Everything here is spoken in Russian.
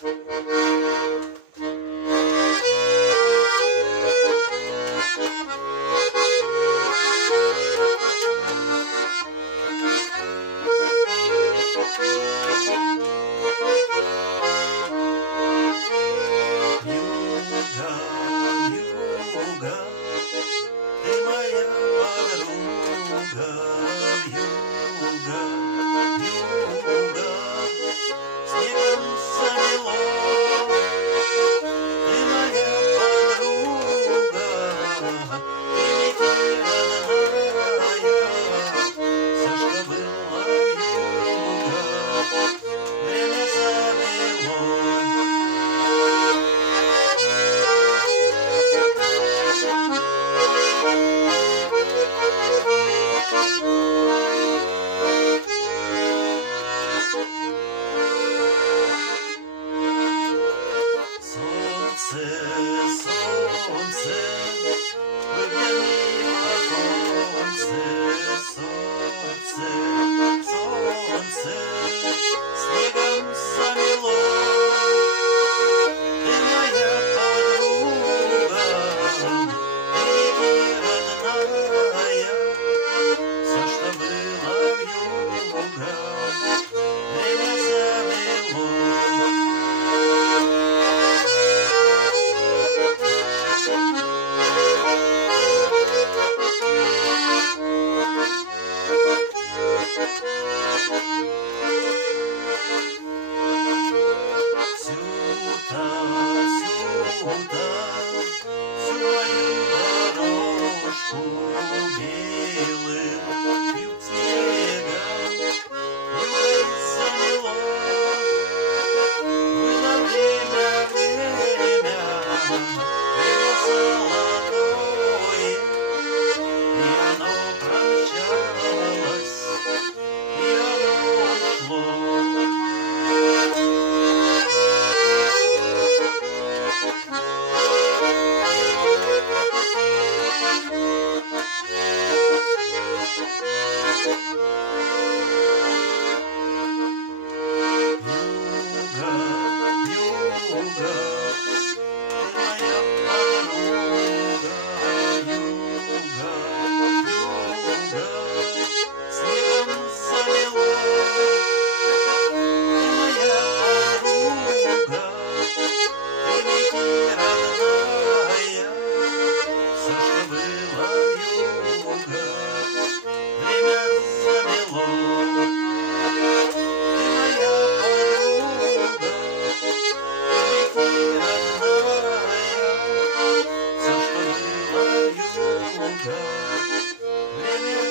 Вьюга, ты моя подруга, вьюга, вьюга, снегом замело. Ты моя подруга, ты лети, родная, все, что было вьюга, время замело. Солнце, солнце, выгляни в оконце. Солнце, солнце, снегом замело. Ты моя подруга, ты лети, родная, все, что было вьюга, время замело. Сюда, всю мою дорожку белым бьют снегом, вьюгой замело. Было время золотое, и оно промчалось, и оно ушло. Вьюга, вьюга, ты моя подруга, вьюга, вьюга, снегом замело. Ты моя подруга, ты лети, родная, все, что было вьюга, время замело. Ты моя подруга, ты лети, родная, все, что было вьюга, время